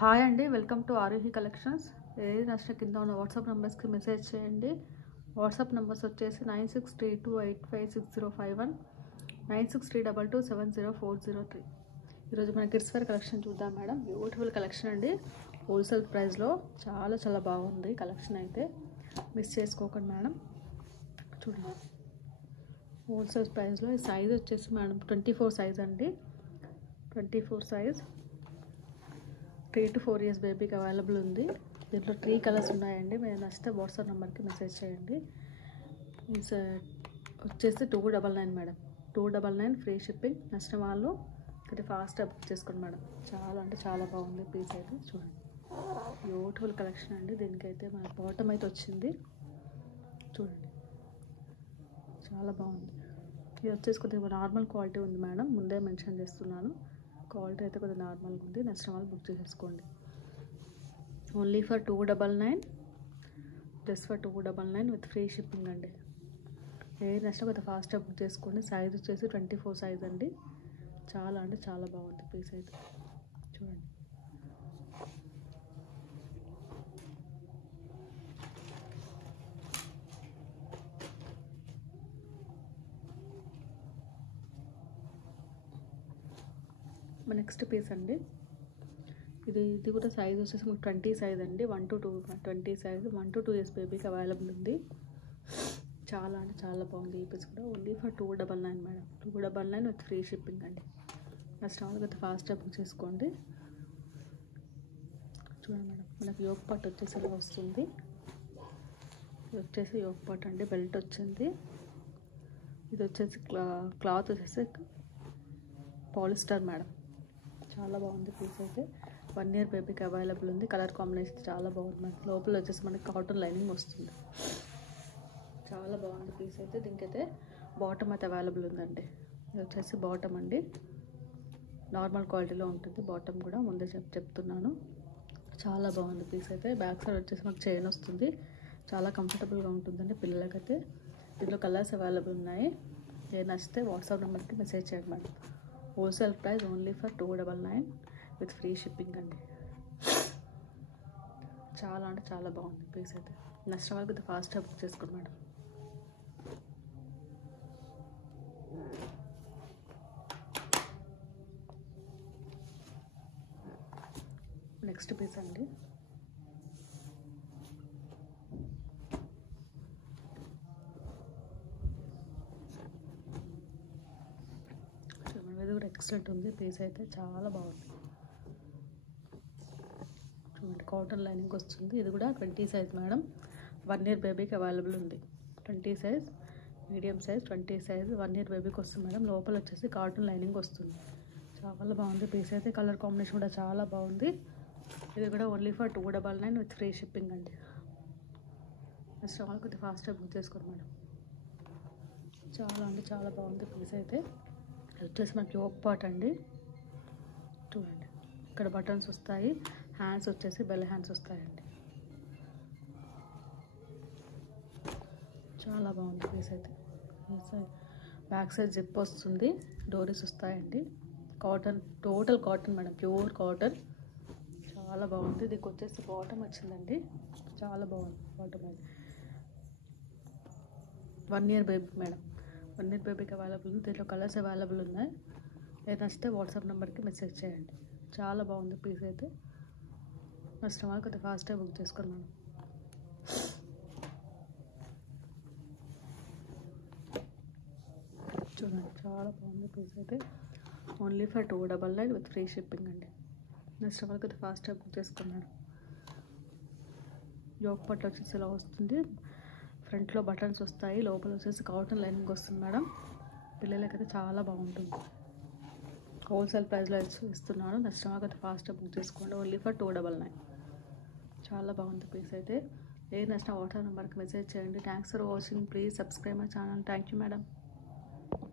Hi అండి, welcome to Aarohi collections. ఏది నచ్చిన కింద ఉన్న వాట్సాప్ నెంబర్స్కి మెసేజ్ చేయండి. వాట్సాప్ నెంబర్స్ వచ్చేసి 9632856051, 9632270403. ఈరోజు మన కిడ్స్ వేర్ కలెక్షన్ చూద్దాం మేడం. బ్యూటిఫుల్ కలెక్షన్ అండి, హోల్సేల్ ప్రైస్లో చాలా బాగుంది కలెక్షన్. అయితే మిస్ చేసుకోకండి మేడం. చూడండి, హోల్సేల్ ప్రైస్లో ఈ సైజ్ వచ్చేసి మేడం 24 సైజ్ అండి. 24 సైజ్ 3 to 4 years బేబీకి అవైలబుల్ ఉంది. దీంట్లో 3 కలర్స్ ఉన్నాయండి. మీరు నచ్చితే వాట్సాప్ నెంబర్కి మెసేజ్ చేయండి. ఈ వచ్చేసి 299 మేడం. 299 free shipping. నచ్చిన వాళ్ళు ఇది ఫాస్ట్గా బుక్ చేసుకోండి మేడం. చాలా బాగుంది పీస్ అయితే. చూడండి, బ్యూటిఫుల్ కలెక్షన్ అండి. దీనికైతే మన బాటమ్ అయితే వచ్చింది. చూడండి, చాలా బాగుంది. ఇది వచ్చేసి కొద్దిగా నార్మల్ క్వాలిటీ ఉంది మేడం, ముందే మెన్షన్ చేస్తున్నాను. క్వాలిటీ అయితే కొద్దిగా నార్మల్గా ఉంది. నచ్చిన వాళ్ళు బుక్ చేసేసుకోండి. Only for 299, just for 299 with free shipping అండి. ఏది నచ్చినా కొద్దిగా ఫాస్ట్గా బుక్ చేసుకోండి. సైజ్ వచ్చేసి 24 సైజ్ అండి. చాలా బాగుంది పీస్ అయితే. చూడండి, నెక్స్ట్ పీస్ అండి. ఇది కూడా సైజ్ వచ్చేసి మీకు 20 సైజ్ అండి. 1 to 2 20 సైజ్ 1 to 2 years బేబీకి అవైలబుల్ ఉంది. చాలా బాగుంది ఈ పీస్ కూడా. Only for 299 madam. 299 with free shipping అండి. నెక్స్ట్ వాళ్ళు కొద్దిగా ఫాస్ట్గా బుక్ చేసుకోండి. చూడండి మేడం, మనకి యోక్ పార్ట్ వచ్చేసి ఇలా వస్తుంది. ఇది వచ్చేసి యోక్ పార్ట్ అండి. బెల్ట్ వచ్చింది. ఇది వచ్చేసి క్లాత్ వచ్చేసి పాలిస్టర్ మేడం. చాలా బాగుంది పీస్ అయితే. 1 year బేబీకి అవైలబుల్ ఉంది. కలర్ కాంబినేషన్ చాలా బాగుంది మనకి. లోపల వచ్చేసి మనకి కాటన్ లైనింగ్ వస్తుంది. చాలా బాగుంది పీస్ అయితే. దీనికైతే బాటమ్ అయితే అవైలబుల్ ఉందండి. ఇది వచ్చేసి బాటమ్ అండి. నార్మల్ క్వాలిటీలో ఉంటుంది బాటమ్ కూడా, ముందే చెప్తున్నాను. చాలా బాగుంది పీస్ అయితే. బ్యాక్ సైడ్ వచ్చేసి మనకు చైన్ వస్తుంది. చాలా కంఫర్టబుల్గా ఉంటుందండి పిల్లలకైతే. దీంట్లో కలర్స్ అవైలబుల్ ఉన్నాయి. ఏ నచ్చితే వాట్సాప్ నెంబర్కి మెసేజ్ చేయండి madam. Wholesale price only for 299 with free shipping అండి. చాలా బాగుంది పీస్ అయితే. నచ్చిన వాళ్ళకి ఫాస్ట్గా బుక్ చేసుకోండి మేడం. నెక్స్ట్ పీస్ అండి. ఇది కూడా ఎక్సలెంట్ ఉంది పీస్ అయితే. చాలా బాగుంది. చూడండి, కాటన్ లైనింగ్ వస్తుంది. ఇది కూడా 20 సైజ్ మేడం. 1 year బేబీకి అవైలబుల్ ఉంది. 20 size, medium size 20 size 1 year బేబీకి వస్తుంది మేడం. లోపల వచ్చేసి కాటన్ లైనింగ్ వస్తుంది. చాలా బాగుంది పీస్ అయితే. కలర్ కాంబినేషన్ కూడా చాలా బాగుంది. ఇది కూడా only for 299 with free shipping అండి. నెక్స్ట్ వాళ్ళు కొద్దిగా ఫాస్ట్గా బుక్ చేసుకోండి మేడం. చాలా బాగుంది పీస్ అయితే. వచ్చేసి మనకి యోక్ పార్ట్ అండి. చూడండి, ఇక్కడ బటన్స్ వస్తాయి. హ్యాండ్స్ వచ్చేసి బెల్ హ్యాండ్స్ వస్తాయండి. చాలా బాగుంది పీస్ అయితే. బ్యాక్ సైడ్ జిప్ వస్తుంది. డోరీస్ వస్తాయండి. Cotton, total cotton madam, pure cotton. చాలా బాగుంది. దీనికి వచ్చేసి బాటమ్ వచ్చిందండి. చాలా బాగుంది బాటమ్ అది. 1 year బేబీ మేడం. 1 year బేబీకి అవైలబుల్ ఉంది. దీంట్లో కలర్స్ అవైలబుల్ ఉన్నాయి. ఏది నచ్చితే వాట్సాప్ నెంబర్కి మెసేజ్ చేయండి. చాలా బాగుంది పీస్ అయితే. నచ్చిన వాళ్ళకి కొద్దిగా ఫాస్ట్గా బుక్ చేసుకోండి మేడం. చూడండి, చాలా బాగుంది పీస్ అయితే. Only for 299 with free shipping అండి. నచ్చిన వాళ్ళకి కొద్దిగా ఫాస్ట్గా బుక్ చేసుకోండి మేడం. యోక్ పట్టు వచ్చేసి ఇలా వస్తుంది. ఫ్రంట్లో బటన్స్ వస్తాయి. లోపల వచ్చేసి కాటన్ లైనింగ్ వస్తుంది మేడం. పిల్లలకైతే చాలా బాగుంటుంది. హోల్సేల్ ప్రైస్లో ఇస్తున్నాను. నచ్చిన వాళ్ళకి ఫాస్ట్గా బుక్ చేసుకోండి. Only for 299. చాలా బాగుంది పీస్ అయితే. ఏది నచ్చిన వాట్సాప్ నెంబర్కి మెసేజ్ చేయండి. Thanks for watching. Please subscribe my channel. Thank you madam.